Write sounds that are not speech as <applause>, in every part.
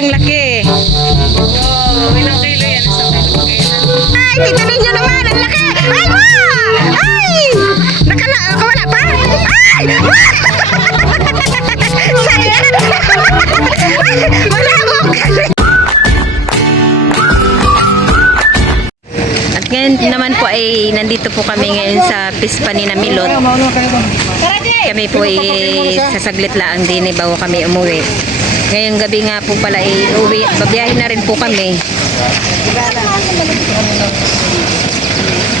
Ang laki. Oh, ilang kilo yan? Isang kilo ba kayo? Ay, tignan ninyo naman. Ang laki. Ay, ma! Ay! Nakala, wala pa? Ay! Ma! <laughs> Sayang! <laughs> At ngayon naman po ay nandito po kami ngayon sa Pispani na Milot. Kami po ay sasaglit lang din eh, bago kami umuwi. Ngayong gabi nga po pala ay uwi, babiyahin na rin po kami.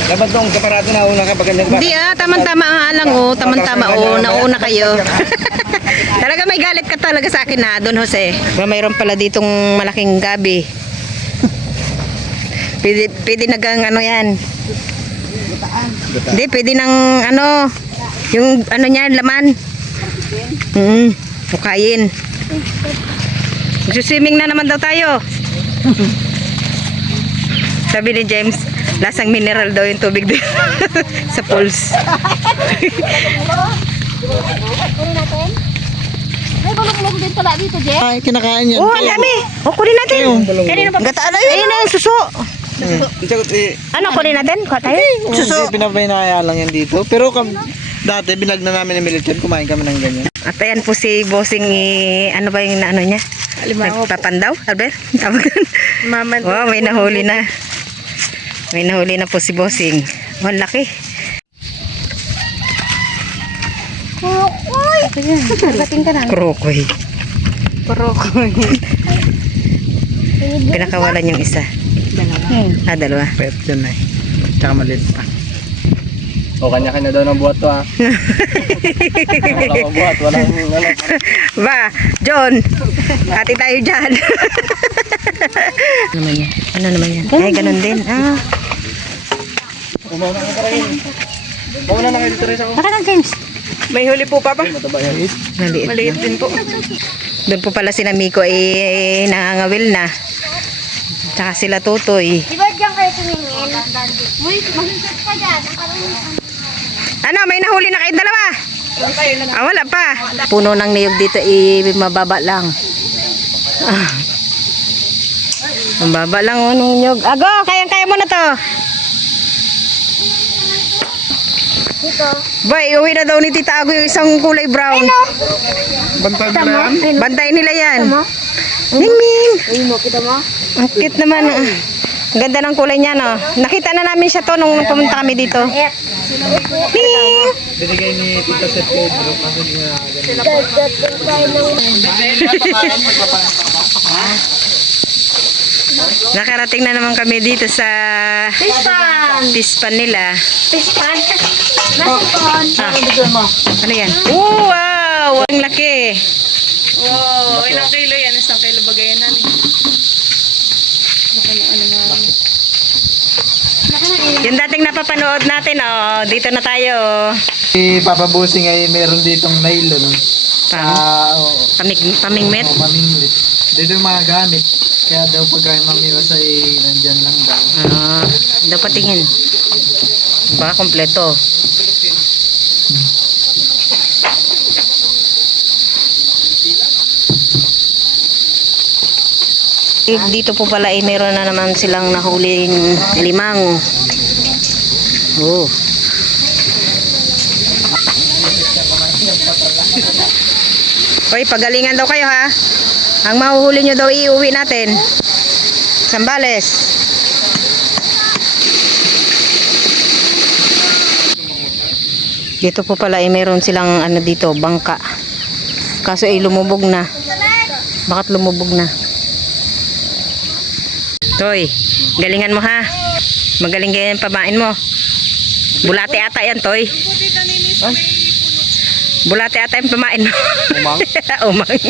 Dapat dong kaparado na una ka pag ganyan ba? Hindi ah, tamang-tama nga lang oh, tamang-tama oh, nauna kayo. <laughs> talaga may galit ka talaga sa akin na, Don Jose. Mayroon pala ditong malaking gabi. <laughs> Pwede, pwede nagang ano yan. Hindi, pwede ng ano, yung ano niya, laman. Mm, mukayin. Magsuswimming na naman daw tayo. <laughs> Sabi ni James, lasang mineral daw yung tubig doon <laughs> sa pools. May bulong-bulong din pala dito, Jeff. Ay, kinakain yan. Oh, ang dami. O, kunin natin. Kanina pa? Gataan na yun. Ayun na yung suso. Ano, kunin natin? Kuha tayo. Suso. Hindi, pinapahinaya lang yan dito. Pero dati, binag na namin ni Military, kumain kami ng ganyan. At ayan po si Bossing, eh, ano ba yung ano niya? Nagpapandaw, Albert? <laughs> Tawag doon. Mama, Wow, may nahuli na. May nahuli na po si Bossing. Oh, ang laki. Kukoy! Bating ka na. Krokoy. Parokoy. Pinakawalan yung isa. Ah, dalawa. Pet yan eh. Tsaka maliit pa. O, kanya-kanya daw ng buhat to ha. <laughs> Wala kang buhat, walang ano. Ba, John, hati tayo dyan. ano naman yan? Ano naman yan? Ay, ganun din. Ah. Umauna ka karin. Umauna na kayo dito rin sa Baka na, James. May huli po pa ba? Mataba yan. Maliit. Maliit din po. Doon po pala si Namiko eh, nangangawil na. Tsaka sila Tutoy. Di ba dyan kayo tumingin? Uy, mahinsat ka dyan. Ang karamihan. Ano, may nahuli na kayong dalawa? Ah, wala pa. Puno ng niyog dito, eh, mababa lang. Ah. Ang baba lang oh, ng niyog. Ago, kayang-kaya mo na to. Dito. Boy, uwi na daw ni Tita Ago yung isang kulay brown. Bantay mo na yan. Bantay nila yan. Ming Ming. Uy mo, kita mo? Ang cute naman. ah. Ang ganda ng kulay niya, no? Nakita na namin siya to nung pumunta kami dito. Ming! Binigay ni Tita Seth Bro kasi ganyan. ng... Nakarating na naman kami dito sa Pispan! tispan nila. Pispan? Nasipon? Ah, ano yan? Oh, wow! Ang laki. Wow, ilang kilo yan? Isang kilo ba kayo namin? Baka na ano na. Yung dating napapanood natin, oh, dito na tayo. Si Papa Busing ay meron ditong nylon. Ah, oo. pamig, pamingmet. Oh, mamingwit. Dito yung mga gamit. Kaya daw pagka mamiwas ay nandyan lang daw. Ah, dapat tingin. Baka kompleto. Dito po pala eh, meron na naman silang nahuling limang. Oh. Hoy, pagalingan daw kayo ha. Ang mahuhuli nyo daw iuwi natin. Sambales. Dito po pala ay meron silang ano dito, bangka. Kaso ay lumubog na. Bakit lumubog na? Toy, galingan mo ha. Magaling ganyan pamain mo. Bulate ata yan, Toy. Bulate ata yung pamain mo. Umang? <laughs> Umang.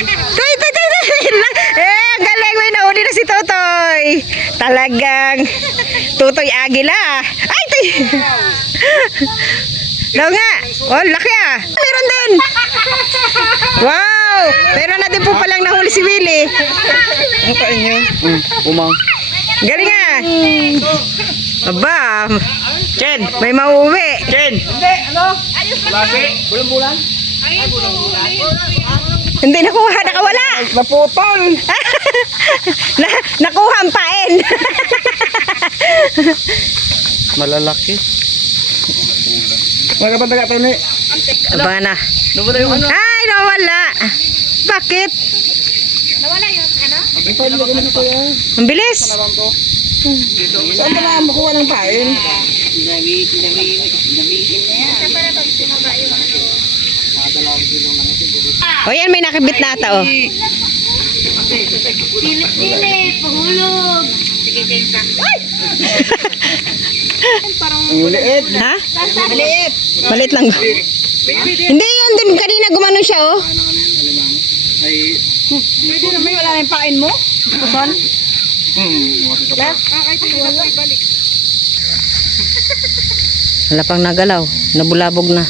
Toy, toy, toy, toy. Eh, galing. May nauli na si Totoy. Talagang Totoy Agila. Ay, toy. <laughs> Daw nga. Oh, laki ah. Meron din. Wow. Meron na din po palang nahuli si Willie. Ano kain yun? Mm, umang. Galing ah. Aba. Chen, may mauwi. Chen. Hindi nakuha, nakawala. Naputol! <laughs> na, nakuha ang pain. Malalaki. <laughs> Magkapantaga tayo ni. Aba na. Nawala yung ano. Ay, nawala. Bakit? Nawala yung ano? Ang bilis. Saan ba na makuha ng pain? O yan, may nakibit na ata, oh. Pilit-pilit, pahulog. Sige, <laughs> sige ka. Ang liit. Ha? Maliit. Malit lang. Hindi yun, din kanina gumano siya, oh. Pwede na may wala na yung pain mo? Wala pang nagalaw. Nabulabog na.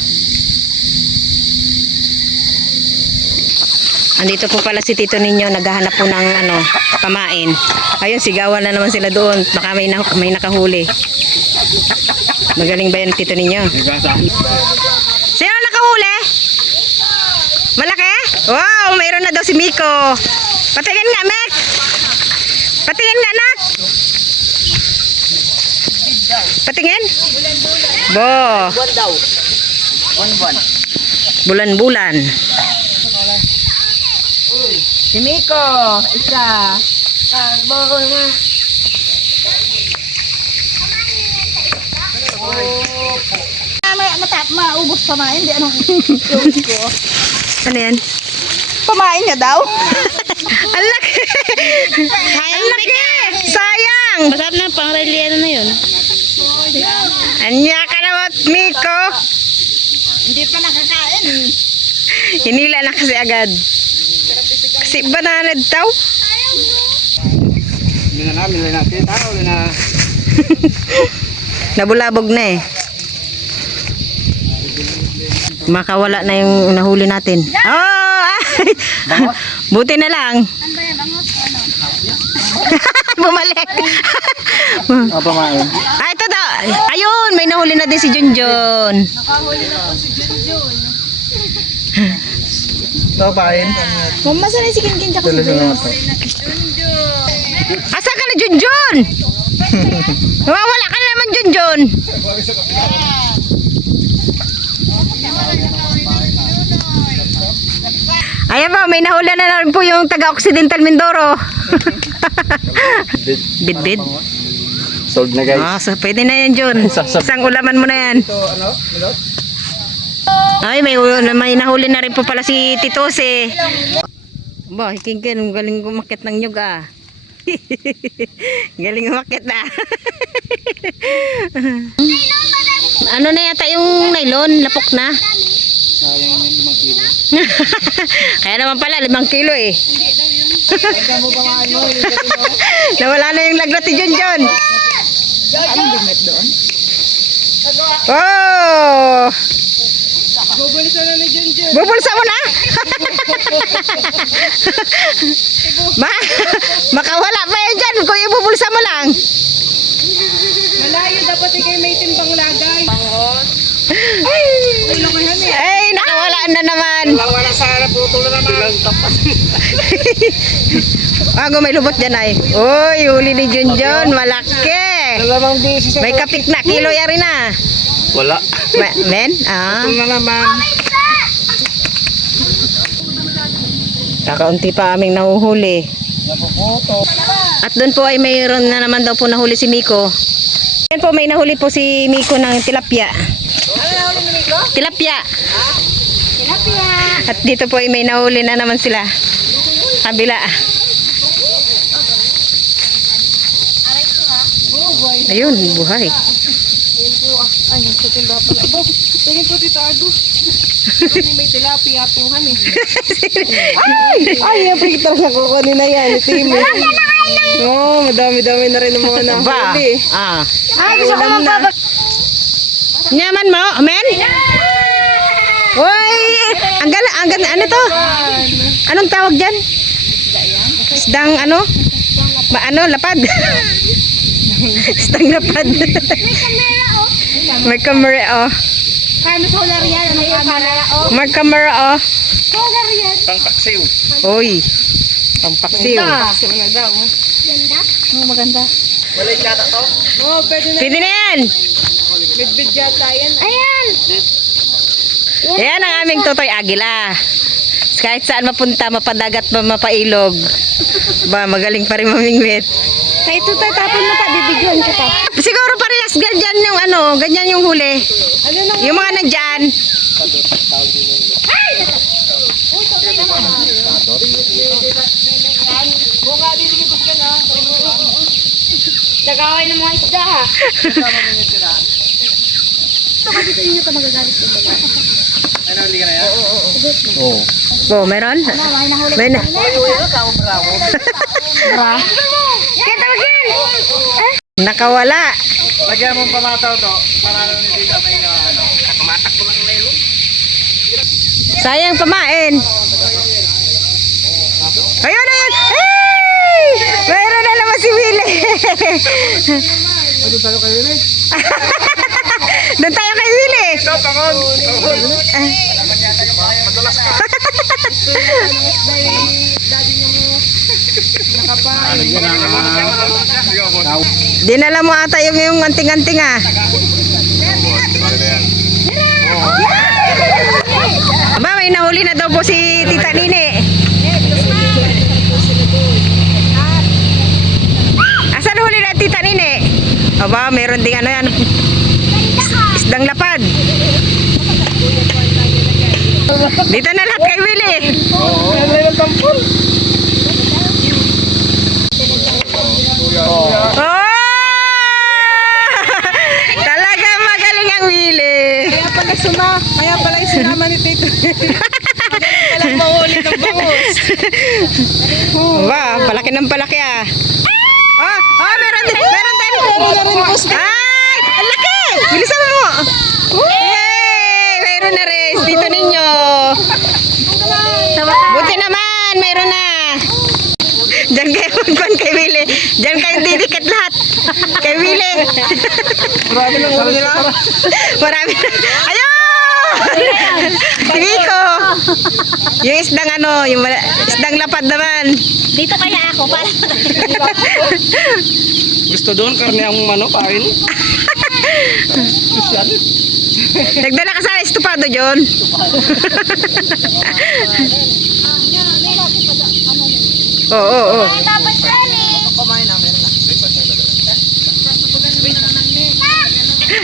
Andito po pala si tito ninyo, naghahanap po ng ano, pamain. Ayun, sigawan na naman sila doon. Baka may, na, may nakahuli. Magaling ba yun tito ninyo? Sino nakahuli? Malaki? Wow, mayroon na daw si Miko. Patingin nga, Mek. Patingin nga, nak. Patingin? Bo. Bulan daw. Bulan-bulan. Si Miko, isa. May matap, maubos pa man. Hindi anong <laughs> Ano yan? Pamain niya daw. Ang laki! <laughs> Ang laki! Sayang! Masarap na, pang reliano na yun. Anya ka naman, Miko. Hindi pa nakakain. Hinila na kasi agad. Kasi banana daw. Hindi na namin, hindi natin. Wala na. <laughs> Nabulabog na eh. Makawala na yung nahuli natin. Oh! <laughs> Buti na lang. <laughs> Bumalik. Ah, pamain. ah, ito daw. Ayun, may nahuli na din si Junjun. Ito, pain. Mama, saan si Kinkin tsaka ito. Asa ka na, Junjun? <laughs> Nawawala ka na naman, Junjun. Ayan po, may nahuli na rin po yung taga-Occidental Mindoro. Bid-bid. Sold na guys. Ah, so pwede na yan, Jun. <laughs> Isang ulaman mo na yan. Ito, ano? Ay, may, may nahuli na rin po pala si Titose. Ba, hikingkin, galing umakit ng nyug ah. <laughs> galing umakit na. <laughs> ano na yata yung nylon? Lapok na? Sayang naman limang kilo. <laughs> Kaya naman pala, limang kilo eh. Ikaw mo pamain mo, hindi ka mo. Nawala na yung lagnat ni John John. Anong bignet doon? Oh! Bubulsa na ni Junjun. Bubulsa mo na? <laughs> Ma makawala pa yan dyan kung ibubulsa mo lang. Malayo dapat ikay may timbang lagay. Ay, nakawala na naman. Wala sa harap, putol na naman. <laughs> Bago may lubot dyan ay. Uy, huli ni Junjun. Malaki. Dalawang beses May kapik na. Kilo yari na. Wala. Ma- Men? Ah. Putol na naman. Kakaunti pa aming nahuhuli. At doon po ay mayroon na naman daw po nahuli si Miko. Yan po may nahuli po si Miko ng tilapia. Nahuli ni Miko? Tilapia. Tilapia. At dito po ay may nahuli na naman sila. Kabila. Ayun, buhay. Ay, sa timba pala. Tingin po dito Ago. May tilapia tuhan eh. Ay! Ay, yung pigtar na kukunin na yan. Yung Oo, oh, madami-dami na rin ang mga Ba? nahuli. Ah. Ah, gusto ko magpapag... Nyaman mo, amen? Uy! Ang gala, ang ganda, ano to? Anong tawag dyan? Isdang ano? Ma, ano, lapad? <laughs> Isdang lapad. May kamera, oh. May camera, oh. Kami solar yan. Ano yung camera? Oh, Mag-camera oh. solar yan. Pang paksiw. Uy. Pampaksiw. Kasi na daw. Ganda. Wala yung kata to? Oh, pwede na. Pwede na yan. Bidbid yata yan. Ayan. Yan ang aming totoy agila. Kahit saan mapunta, mapadagat pa, mapailog. Ba, magaling pa rin mamingwit. Ay, tayo tapon mo pa. Bibigyan kita. Siguro parehas ganyan yung ano, ganyan yung huli. Ano? Yung mga nandyan. Nagaway ng mga isda ha. Oo. Oh, meron? May na. Kaya tawagin. Nakawala. Lagyan mo pamataw to. Para ano ni Tita may na ano. Kamatak ko lang may Sayang pamain. Ayun, ayun. Hey! Mayroon na naman si Willie. Ano tayo kayo ni? <laughs> Doon tayo kay Willie. Ito, tangon. Dinala mo ata yung, yung anting-anting ah. Aba, may nahuli na daw po si Tita Nini. Asan huli na Tita Nini? Aba, meron ding ano yan. Isdang lapad. Dito na lahat kay Willie. Oo. Oh! <laughs> Talaga magaling ang Willie. Kaya pala suma. Kaya pala yung sinama ni Tito. <laughs> Magaling palang mahuli ng bangus. Wow, palaki ng palaki ah. Oh, oh, meron din, meron din. Meron sa- Ay, ang laki. Bilisan mo. Yay, meron na rin. Dito ninyo. Buti naman, meron na. Diyan kayo magkuhan kay Willie. Diyan kayo didikit lahat. Kay Willie. Marami lang ulo nila. Marami. Ayun! Biko! Yung isdang ano, yung isdang lapad naman. Dito kaya ako para Gusto doon, karne ang ano, kain. Nagdala ka sa estupado, John. Oo, oo, oo.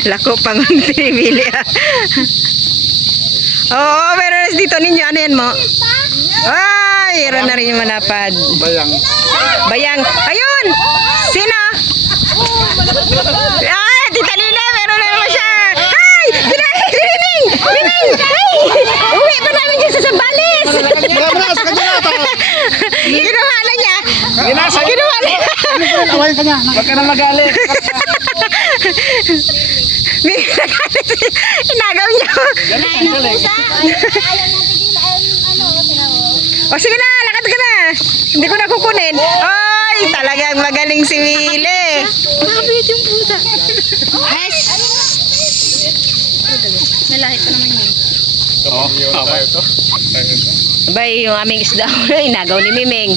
Lako pang tinibili ah. Oo, na dito ninyo. Ano yan mo? Ay, meron na rin yung malapad. Bayang. Bayang. Ayun! Sino? Ay, tita Nina, meron na naman siya. Ay! Kinain! Nining! Nining! Ay! Uwi pa namin dyan sa Sambales! Sa kanya ata. Kinuha na niya. Ginasa. Kinuha na niya. Huwag ka na magalit. Inagaw niya. Kain ng pusa. Ayaw natin din ano, tinawag. <laughs> O sige na, lakad ka na. Hindi ko na kukunin. Ay, talagang magaling si Willie. Nakabit yung pusa. May lahi pa naman yun. Oo, tama ito. Abay, yung aming isda <laughs> inagaw ni Miming.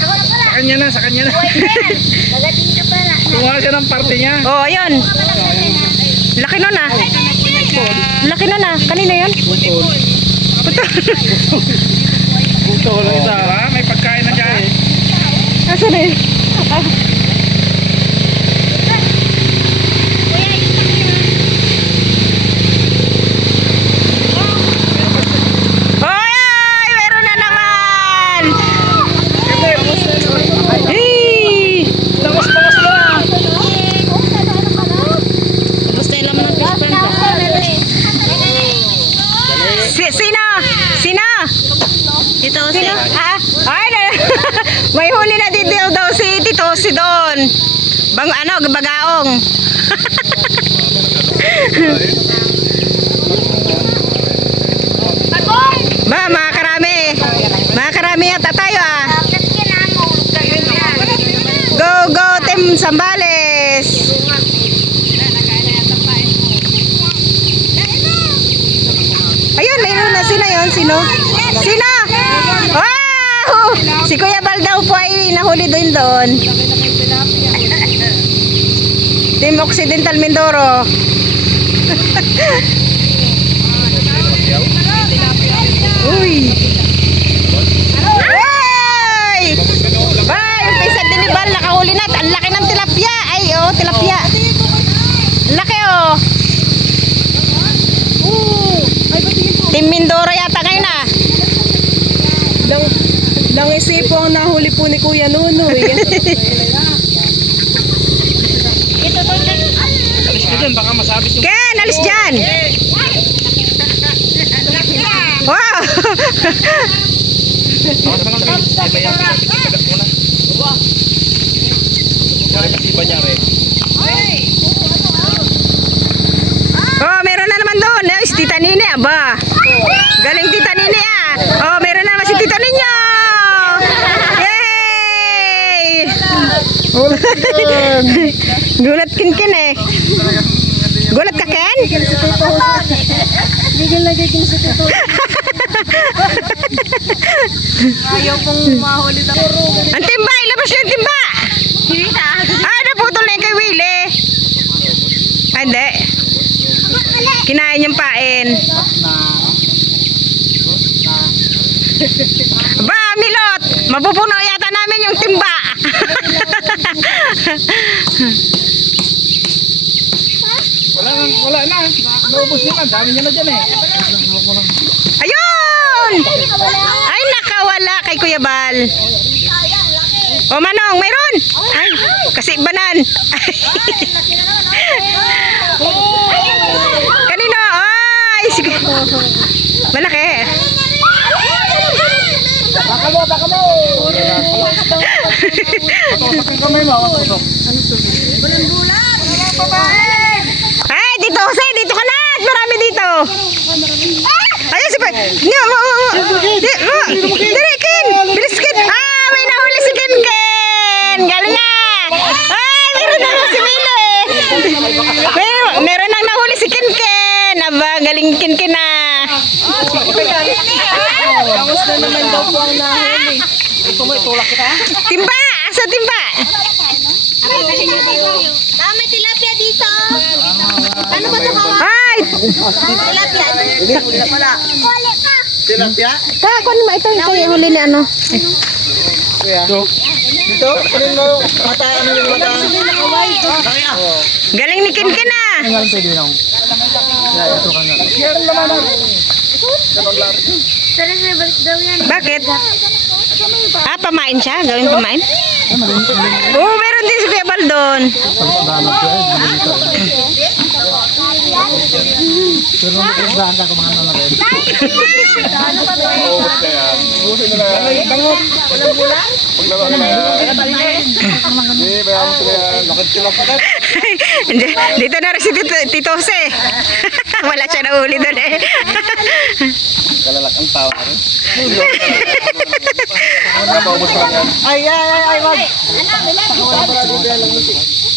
Sa kanya na, sa kanya na. Dagating <laughs> ka pala. Kumuha siya ng parte niya. Oh, ayun. Laki nun ah. Laki nun ah. Kanina yun? Putol. <laughs> Lang isa. Ah, may pagkain na dyan. Asan eh? Kuya, yung camera. Oy, ay, meron na naman. Hey! Tamas-tamas na. Tapos tayo lang ng fish pan Si, sino? Sino? Ito, Sino? Ah, ay, na, may huli na dito daw si Tito si doon. Bang ano, bagaong. Bagong! Ba, mga karami. Mga karami yata tayo ah. Bakit kinamo? Go, go, Team Sambales. ano? Sino? Wow! Si Kuya Bal daw nahuli din doon. Team Occidental Mindoro. Uy! Ay! Ay, yung pisa dinibal, nakahuli na. Ang laki ng tilapia. Ay, oh, tilapia. Ang laki, oh. Team Mindoro yata ngayon, ah. Lang, lang isipo ang nahuli po ni Kuya Nunoy. Alis ka dyan, baka masabit yung... Ken, alis dyan. Wow! Oh, meron na naman doon. Eh, si Tita Nini, aba. Galing Tita Nini, ah. Oh, meron na naman si Tita Ninyo. Yay! <laughs> Gulat kin-kin eh. Gulat ka, Ken? Gigil na gigil si Tito. Ayaw pong mahuli na puro. Ang timba, ilabas yung timba. Ah, naputol na yung kay Willie. Ah, Hindi. Kinain yung pain. Ba, Milot! Mapupuno yata namin yung timba. Wala na, wala na. Naubos na, dami niya na dyan eh. Ayun! Ay, nakawala kay Kuya Bal. O Manong, mayroon! Ay, kasi banan. <laughs> Kanino? Ay, sige. Malaki. Baka mo, baka mo! Ay, dito Jose, dito ka na. At Marami dito. Ayun si Pa. Ni, mo, mo, mo. Dali, Ken. Bilis, Ken. Ah, may nahuli si Ken, Ken. Galing na. Ay, meron na si Milo eh. Meron, meron nang nahuli si Ken, Ken. Aba, galing Ken, Ken na. Tangos na naman daw po ang nahuli. Ito mo, itulak kita. Timba, asa timba? Tama tilapia dito. Ano ba ito kawa? Ay, Tilapia. Wala ka. Tilapia? ta, kunin mo ito, ito yung huli ni ano. Kuya. Dito, kunin mo mata, ano yung mata? Galing ni Ken na. Tingnan pwede lang. Ito ka nga. Meron naman daw yan. Bakit? Ah, pamain siya? Gawin pamain? Oo, meron din si Kuya Bal Pero magkakasaan ka kumahan na rin. Hindi, dito na rin si Tito, Tito Jose. <laughs> Wala siya nahuli doon eh. Kalalak ang tawa rin. <laughs> Ay, ay, ay, ay, wag.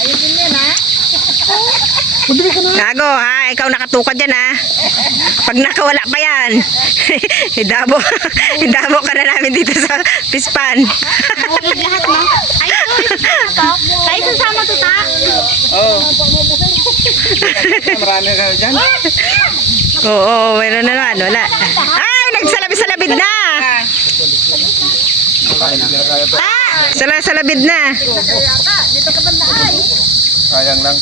Ayun din yan ha. Gago ha, ikaw nakatukad dyan ha. Pag nakawala pa yan, <laughs> idabo, idabo ka na namin dito sa pispan. Mahulog lahat no? Ay, ito. Ito. Tayo sasama to ta. Oo. Marami ka dyan. Oo, meron na naman, wala. Ay, nagsalabid-salabid na. Sala salabid na. Dito ka banda ay. Sayang lang.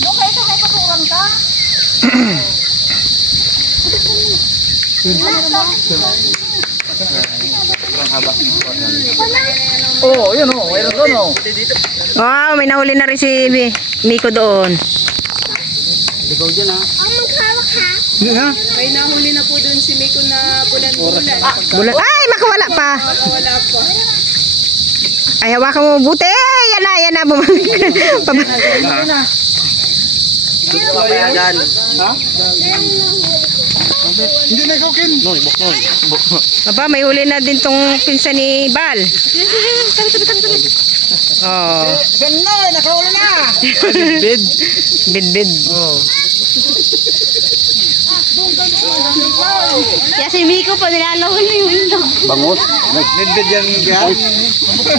Doon kayo sa may paturan ka. Oo, yun o. Mayroon doon o. Wow, may nahuli na rin si Miko doon. Ikaw dyan ha. Maghawak ha. Na. May nahuli na po doon si Miko na bulan-bulan. Bulan. Ay, makawala pa. Wala pa. Ay, hawakan mo mabuti. Yan na, yan na. Bumalik. Pab- Ha? Hindi na ikaw, Kin. No, ibok mo. Ibok mo. Aba, may huli na din tong pinsan ni Bal. Oh, Sen na, nakahuli na. Bid. bid-bid. Oh. Kaya si Miko pa nilalawin mo yung window. Bangus. Bid-bid yan, kaya.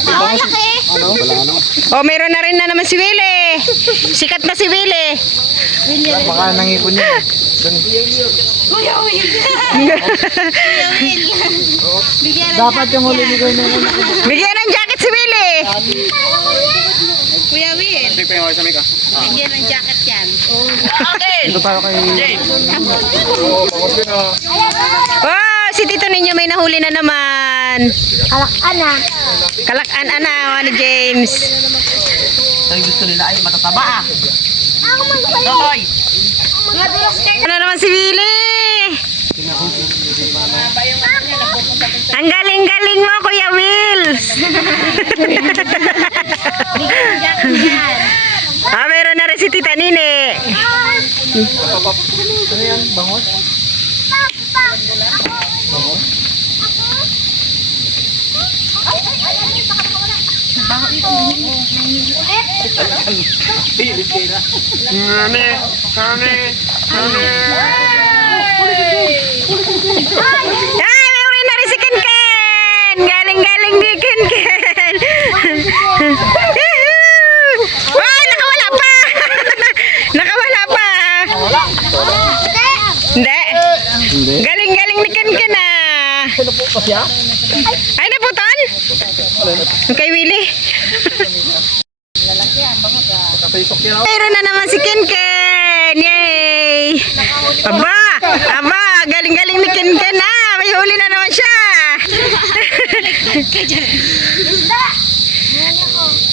Ah, laki. Ano? Wala ano. Oh, meron na rin na naman si Willie. Sikat na si Willie. Baka nangipon niya. Kuya Will. Kuya Will. Dapat yung huli ni Kuya na. Bigyan ng jacket si Willie. Kuya Will. Pa yung sa Mika. Bigyan ng jacket yan. Ito tayo kay... Oh, si Tito ninyo may nahuli na naman. Alak na. Kalakan ana ni James. Ay, gusto nila ay matataba ah. Ako magsayo. Toy! Mga dulas ka. Ano naman si Willie? Ang galing-galing mo, Kuya Will. <laughs> Ah, meron na rin si Tita Nini. Ano yan? Bangus? Ay, may uli na rin si Ken Ken. Yahoo! <laughs> Ay, nakawala pa. <laughs> nakawala pa. Hindi. Galing-galing ni Ken Ken ah. Ay, naputan? Kay Willie. Mayroon na naman si Ken Ken. Yay! Aba! Aba! Galing-galing ni Ken Ken ah! May huli na naman siya! <laughs>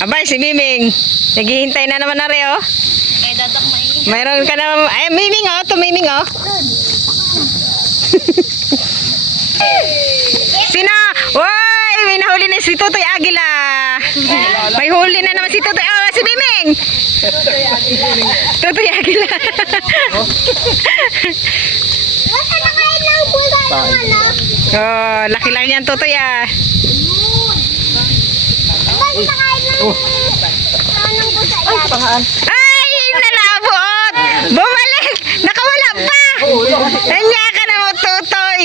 Abay, si Miming. Naghihintay na naman na rin, oh. Eh, dadak maingin. Mayroon ka na... Ay, Miming, oh. Tumiming, oh. <laughs> Sino? Woy! May nahuli na si Tutoy Agila. May huli na naman si Tutoy. Oh, si Miming! Tutoy Agila. Basta nakain ano. oh, laki lang yan, Tutoy, ah. Po sa yan? Ay, nalabot! Bumalik! Nakawala pa! Nanya ka na mo, Tutoy!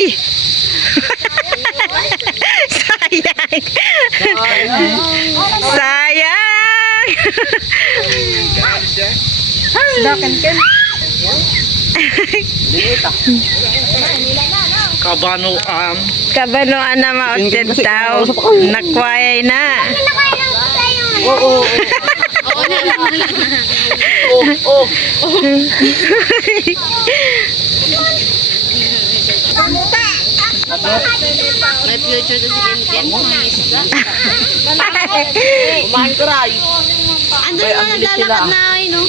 Sayang! Sayang! Dakan Ken. Kabano am. Kabanoan na mautid daw. Nakwayay na. Tayo. Oo. Oo na. Oo. May future to si Ken Ken. Ko ray. Andun mo naglalakad na ay no.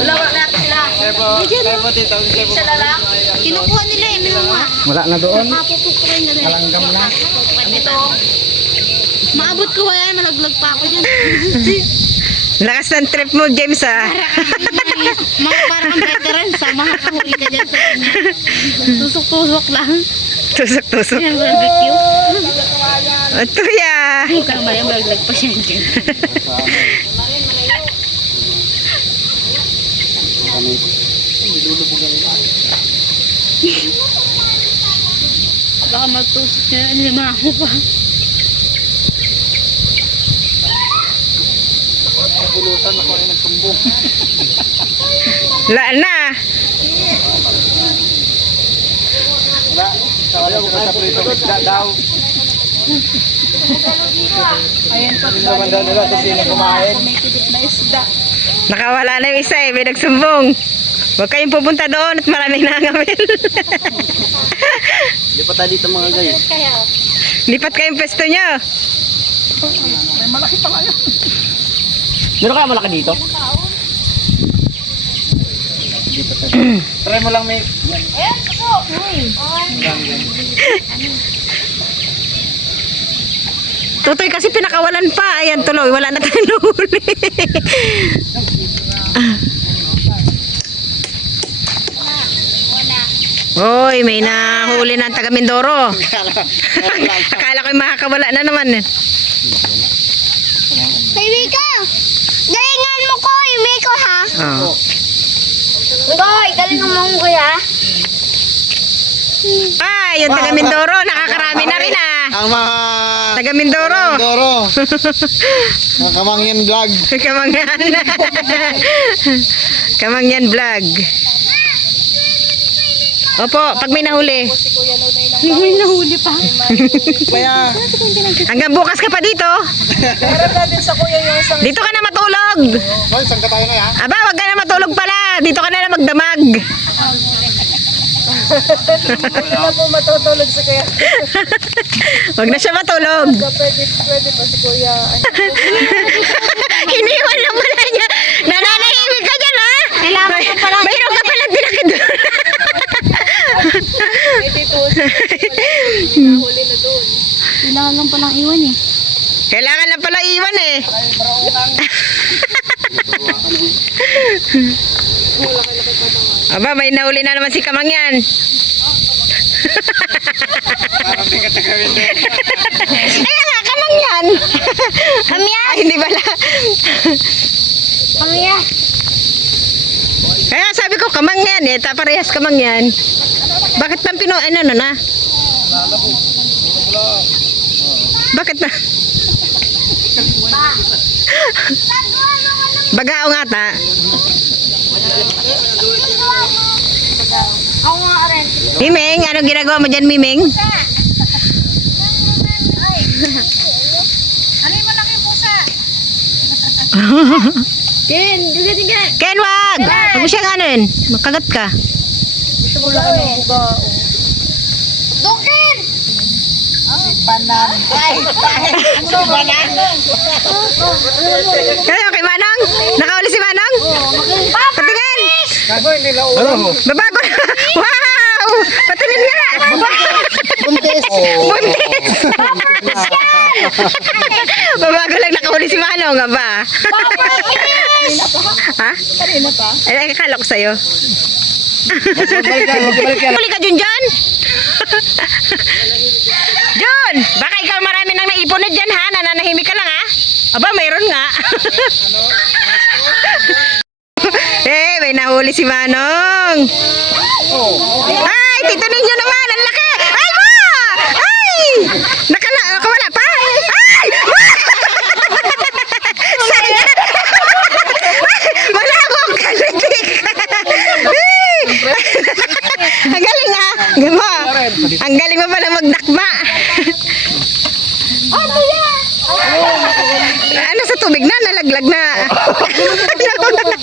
Wala wala natin sila. Sebo. Sebo, tita. Sebo. Sa lalak. Kinukuha nila eh. Minunga. Wala na doon. Mapupukurin na rin. Langgam na. Ito. Maabot ko wala. Malaglag pa ako dyan. <laughs> Lakas ng trip mo, James, ah. Mga parang ang veteran sa makakahuli ka dyan sa kanya. Tusok-tusok lang. Tusok-tusok. Yan, barbecue. Ito, ya. Huwag kang mali, malaglag pa siya dyan. <laughs> Baka magtusok niya, lima ako pa. Bulutan ako ay nagsumbong. La na. Wala. Wala ko sa prito. Daw. Ayan po. Hindi naman daw nila sa sino kumain. Na. Nakawala na yung isa, eh. May nagsumbong. Huwag kayong pupunta doon at maraming nangamil. <laughs> Pa tayo dito mga guys. Lipat kayong pwesto nyo. Meron kaya malaki dito? Try mo lang, mate. Tutoy kasi pinakawalan pa. Ayan tuloy, wala na tayong <laughs> nahuli. Hoy, may nahuli na ang taga Mindoro. <laughs> Akala ko yung makakawala na naman. eh. Kay Miko! Galingan mo ko, yung Miko ha? Oh. Goy, galingan mo ko ha? Ah, yung taga Mindoro, nakakarami na rin ah. Ang mga... Taga Mindoro. Doro. Ang <laughs> kamangyan vlog. Kamangyan. <laughs> Kamangyan vlog. Opo, pag may nahuli. May nahuli pa. Kaya, Hanggang bukas ka pa dito. Harap natin sa kuya yung isang Dito ka na matulog. Hoy, saan ka tayo na ya? Aba, wag ka na matulog pala. Dito ka na lang magdamag. Hindi na po matutulog si kuya. <laughs> Wag na siya matulog. Pwede, pwede pa si kuya. Ano, <laughs> Iniwan na pala niya. Nananahimik ka dyan, ha? Kailangan May- mo pala- Mayroon ka pala tinakid doon. Si <laughs> Huli na doon. Kailangan lang palang iwan eh. Kailangan lang pala iwan eh. <laughs> Aba, may nahuli na naman si Kamangyan. Parang di ka tagawin doon. <laughs> Kaya nga, Kamangyan. Kamyan? Ay, hindi pala. Pamaya. Kaya sabi ko, Kamangyan eh. Ta parehas Kamangyan. Bakit pang pino, ano na na? Bakit na? <laughs> Bagao nga ta. Miming, ano ginagawa mo dyan, Miming? Ano yung malaki pusa? Din, diga diga. Ken, wag! Huwag mo siyang ano yun. Makagat ka. Mo lang ng buga. Dukin! Kaya kay Manang? Nakauli si Manang? Patingin! Kaso hindi na Ano? Babago na. <laughs> Wow! Patingin nga! Buntis. <laughs> Buntis! Babago lang nakahuli si Manong, nga ba? ha? Kanina pa. Ay, akala ko sa'yo. Magbalik ka, magbalik ka. Ka, Junjun? Jun! Baka ikaw marami nang naipon na dyan, ha? Nananahimik ka lang, ha? Aba, mayroon nga. <laughs> eh, may nahuli si Manong. Ay, tito ninyo naman, ang laki! Ay, ma! Ay! Nakala, nakawala pa? Ay! Sayang! Wala akong kalitik! Ay! ang galing ah! Gama! Ang galing mo pala magdakma! ano sa tubig na? Nalaglag na. <laughs>